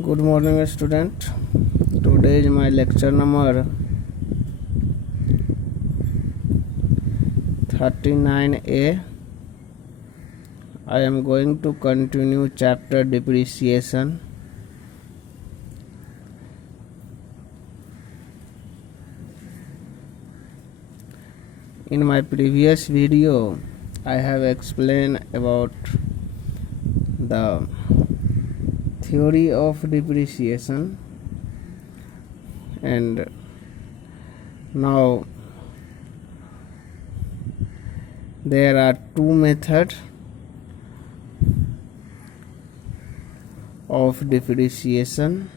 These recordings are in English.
Good morning, student. Today is my lecture number 39A. I am going to continue chapter depreciation. In my previous video, I have explained about the theory of depreciation, and now there are two methods of depreciation.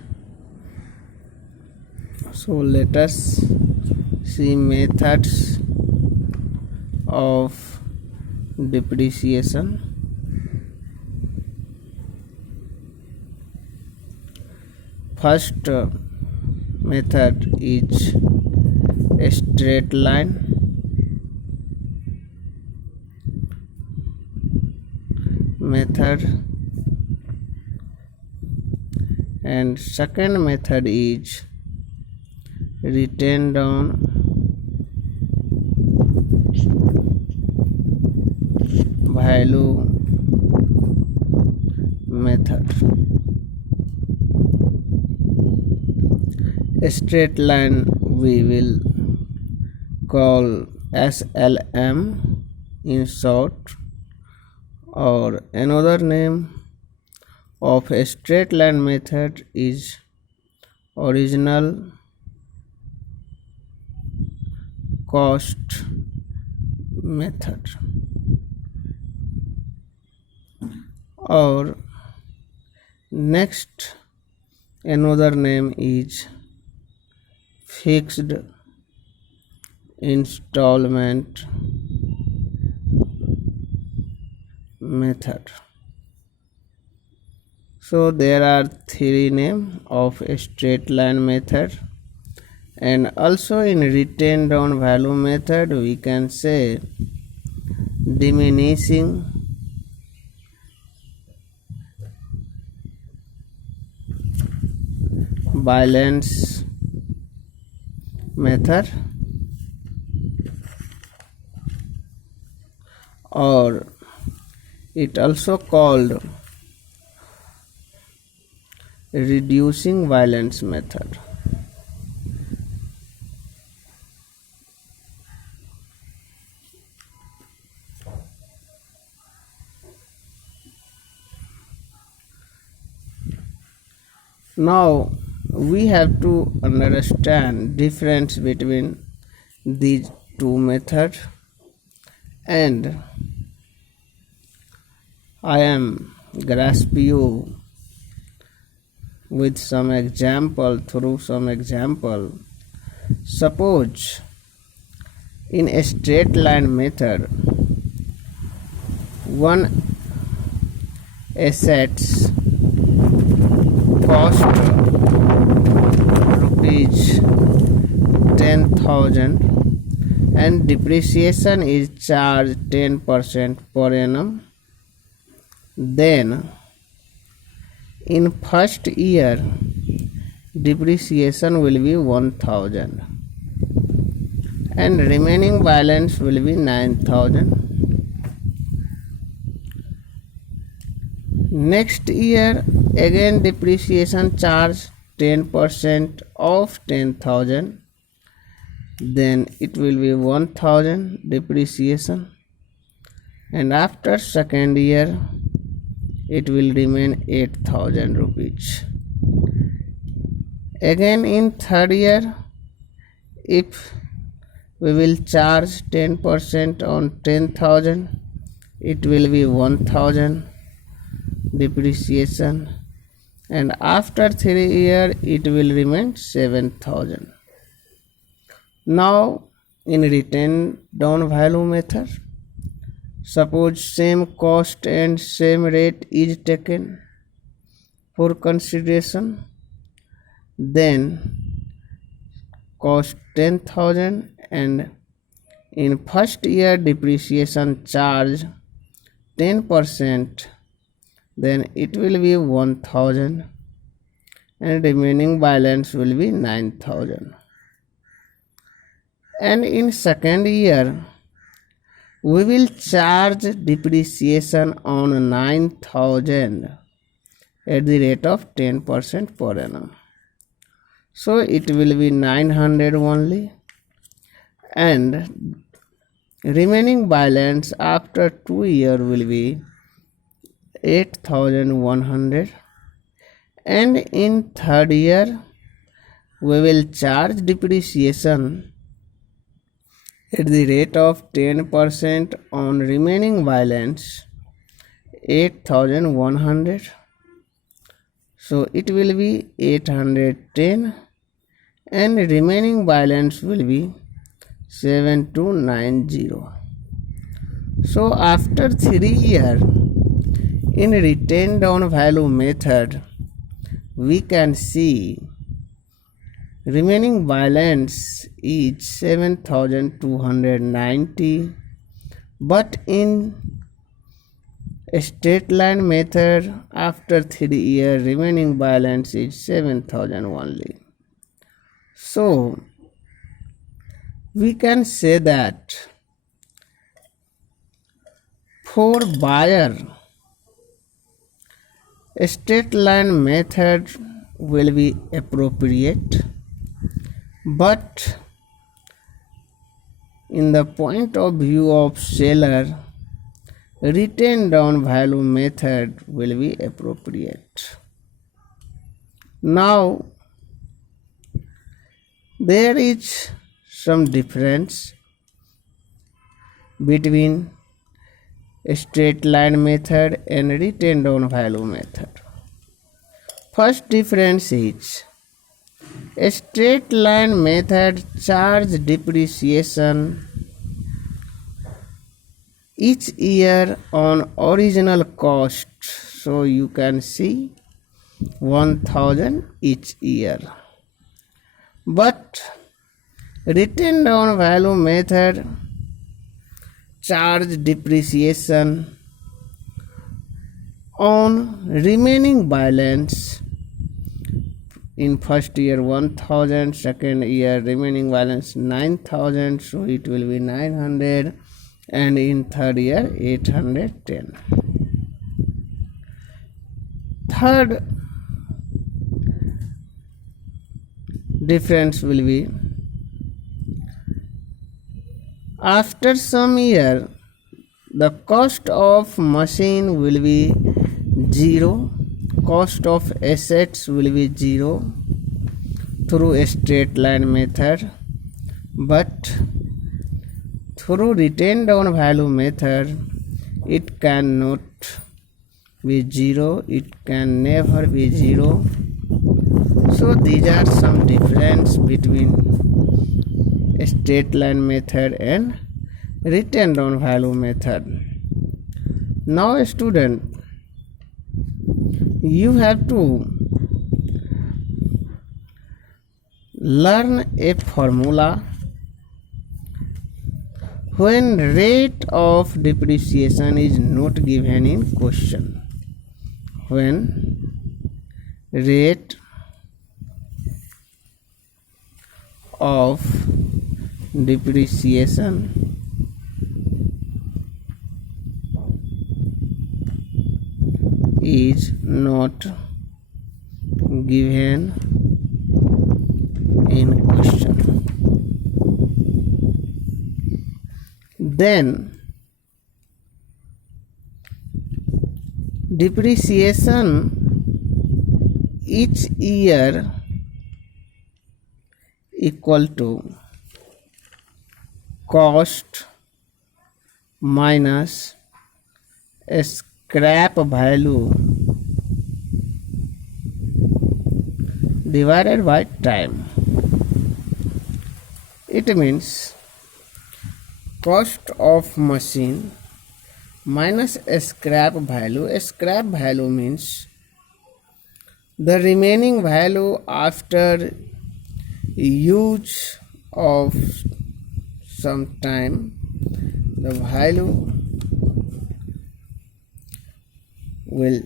So let us see methods of depreciation. First method is a straight line method, and second method is written down value method. A straight line we will call SLM in short, or another name of a straight line method is original cost method, or next another name is fixed installment method. So there are three names of a straight line method, and also in written down value method we can say diminishing balance method, or it also called reducing balance method. Now we have to understand difference between these two methods, and I am grasp you with some example. Through some example, suppose in a straight line method one assets cost rupees 10,000 and depreciation is charged 10% per annum. Then in first year depreciation will be 1,000 and remaining balance will be 9,000. Next year again depreciation charge 10% of 10,000, then it will be 1,000 depreciation, and after second year it will remain 8,000 rupees. Again in third year, if we will charge 10% on 10,000, it will be 1,000 depreciation, and after 3 years it will remain 7,000. Now in written down value method, suppose same cost and same rate is taken for consideration, then cost 10,000 and in first year depreciation charge 10%, then it will be 1,000 and remaining balance will be 9,000. And in second year, we will charge depreciation on 9,000 at the rate of 10% per annum. So it will be 900 only, and remaining balance after 2 years will be 8,100. And in third year, we will charge depreciation at the rate of 10% on remaining balance 8,100. So it will be 810, and remaining balance will be 7290. So after 3 years, in written down value method, we can see remaining balance is 7,290, but in straight line method, after 3 years, remaining balance is 7,000 only. So we can say that for buyer, straight line method will be appropriate, but in the point of view of seller, written down value method will be appropriate. Now there is some difference between straight line method and written down value method. First difference is a straight line method charge depreciation each year on original cost. So you can see 1,000 each year. But written down value method charge depreciation on remaining balance. In first year 1,000, second year remaining balance 9,000, so it will be 900, and in third year 810. Third difference will be after some year the cost of machine will be 0, cost of assets will be 0 through a straight line method, but through written down value method it cannot be 0, it can never be 0. So these are some difference between straight line method and written down value method. Now student, you have to learn a formula when rate of depreciation is not given in question. When rate of depreciation is not given in question, then depreciation each year equal to cost minus scrap value divided by time. It means cost of machine minus scrap value. Scrap value means the remaining value after use of some time, the value will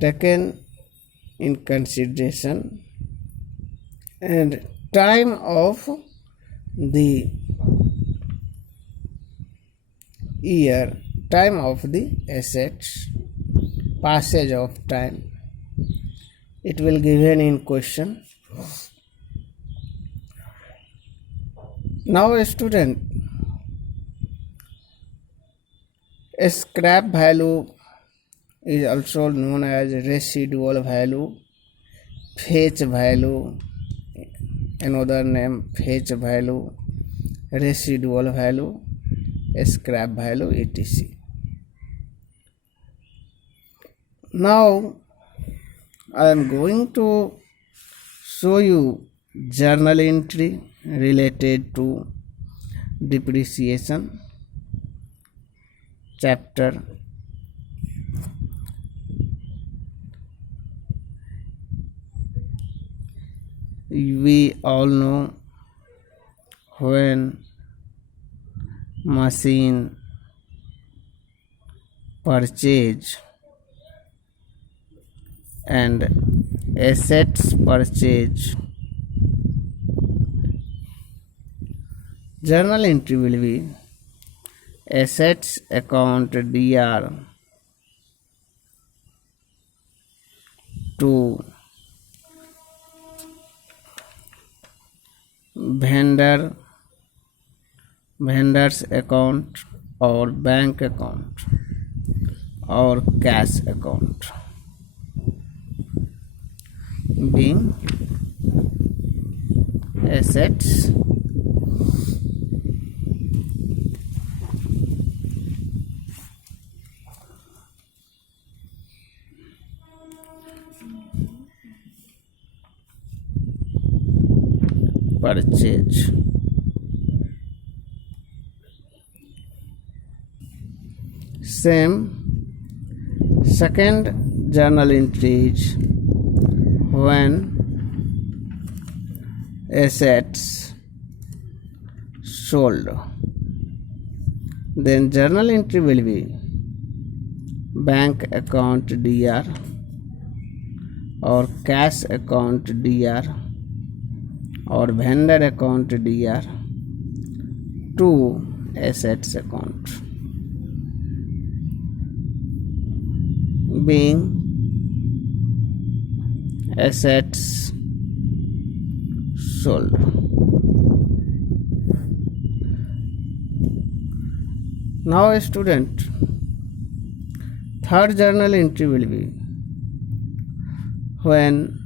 taken in consideration, and time of the year, time of the assets, passage of time. It will given in question. Now, student, a scrap value is also known as residual value, face value, another name face value, residual value, scrap value, etc. Now I am going to show you journal entry related to depreciation chapter. We all know when machine purchase and assets purchase, journal entry will be assets account DR to vendor's account or bank account or cash account, being assets purchase. Same second journal entry is when assets sold. Then journal entry will be bank account DR or cash account DR or vendor account DR to assets account, being assets sold. Now, student, third journal entry will be when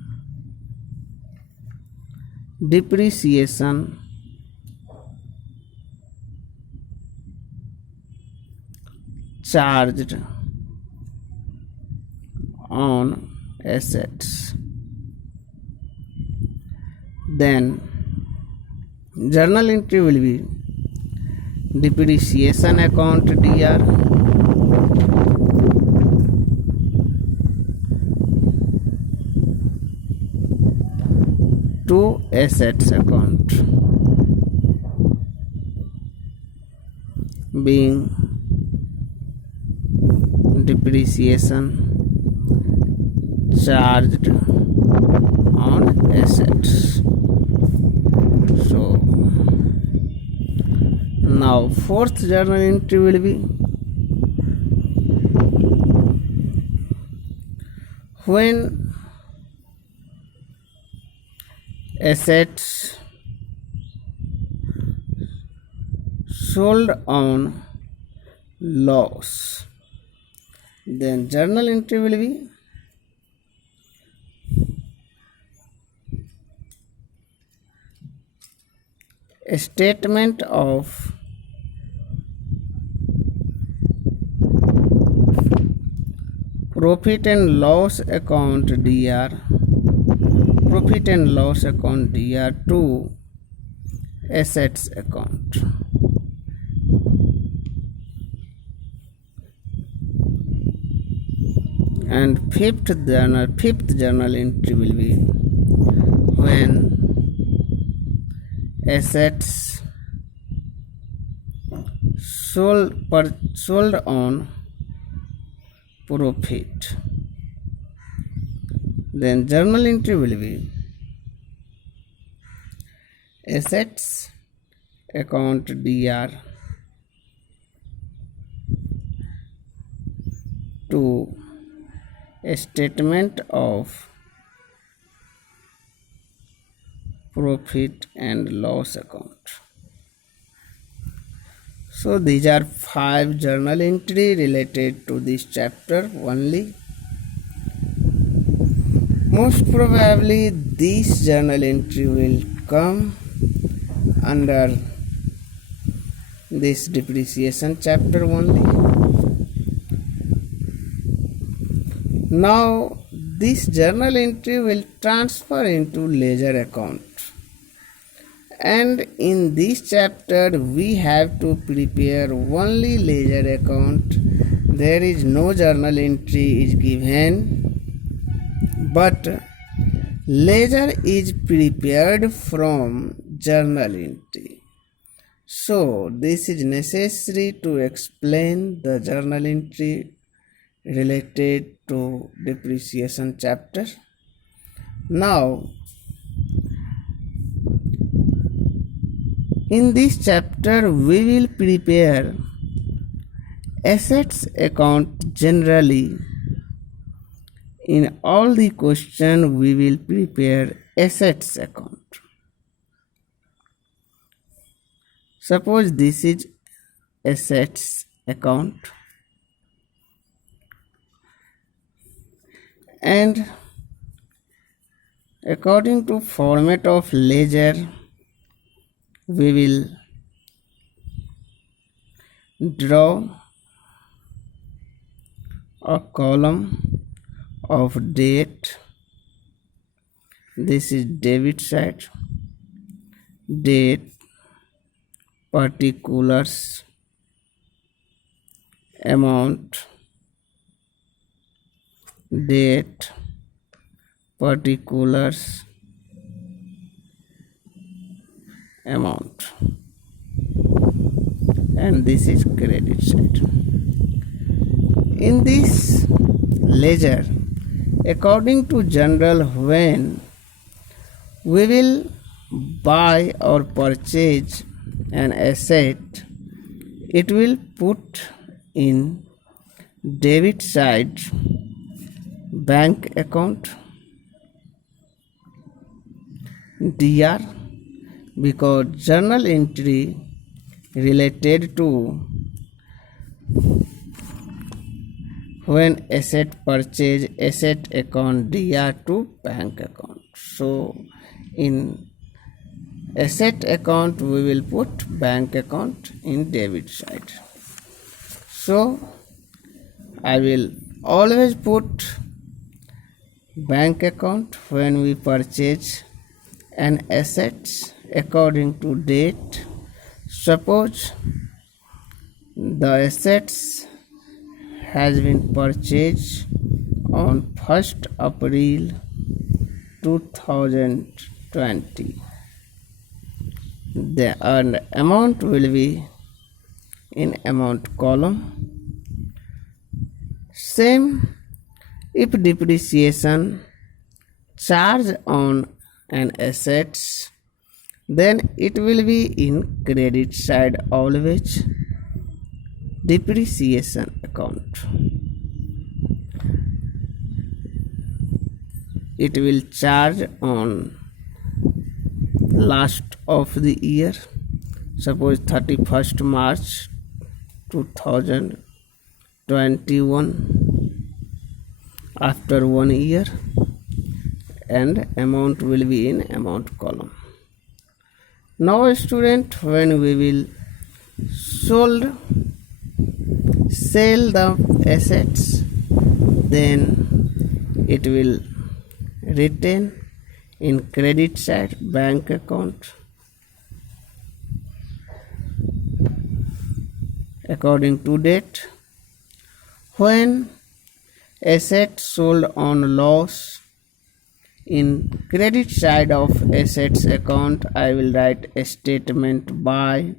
depreciation charged on assets. Then journal entry will be depreciation account DR to assets account, being depreciation charged on assets. So now fourth journal entry will be when assets sold on loss. Then journal entry will be a statement of profit and loss account DR, profit and loss account DR to assets account. And fifth journal entry will be when assets sold on profit, Then journal entry will be assets account DR to a statement of profit and loss account. So these are 5 journal entry related to this chapter only. Most probably this journal entry will come under this depreciation chapter only. Now this journal entry will transfer into ledger account, and in this chapter we have to prepare only ledger account. There is no journal entry is given, but ledger is prepared from journal entry. So this is necessary to explain the journal entry related to depreciation chapter. Now in this chapter we will prepare assets account generally. In all the question we will prepare assets account. Suppose this is assets account, and according to format of ledger we will draw a column of date. This is debit side, date, particulars, amount, date, particulars, amount, and this is credit side. In this ledger, according to general, when we will buy or purchase an asset, it will put in debit side bank account DR, because journal entry related to when asset purchase, asset account DR to bank account. So in asset account we will put bank account in debit side. So I will always put bank account when we purchase an assets according to date. Suppose the assets has been purchased on 1st April 2020. The amount will be in amount column. Same if depreciation charge on an assets, then it will be in credit side always, depreciation account. It will charge on last of the year, suppose 31st March 2021, after 1 year, and amount will be in amount column. Now student, when we will sell the assets, then it will written in credit side bank account according to date. When asset sold on loss, in credit side of assets account I will write a statement by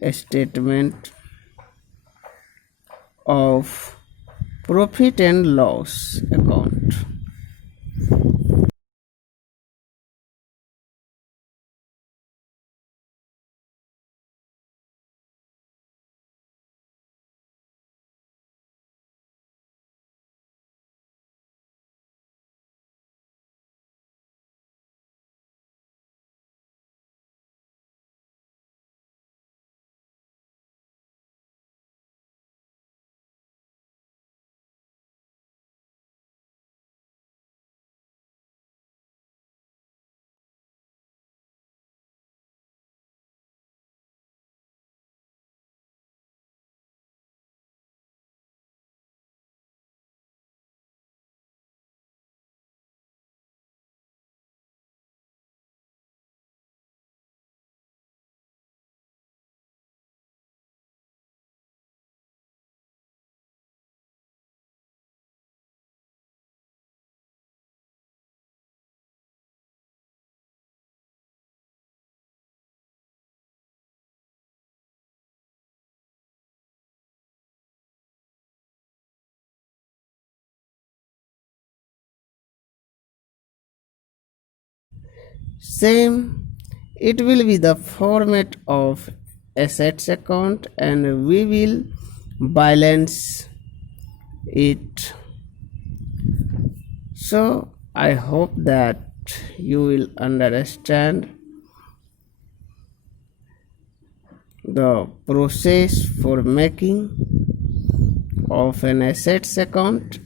a statement of profit and loss account. Same, it will be the format of assets account and we will balance it. So I hope that you will understand the process for making of an assets account.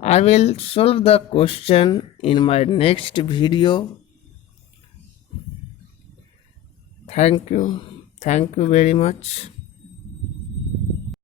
I will solve the question in my next video. Thank you very much.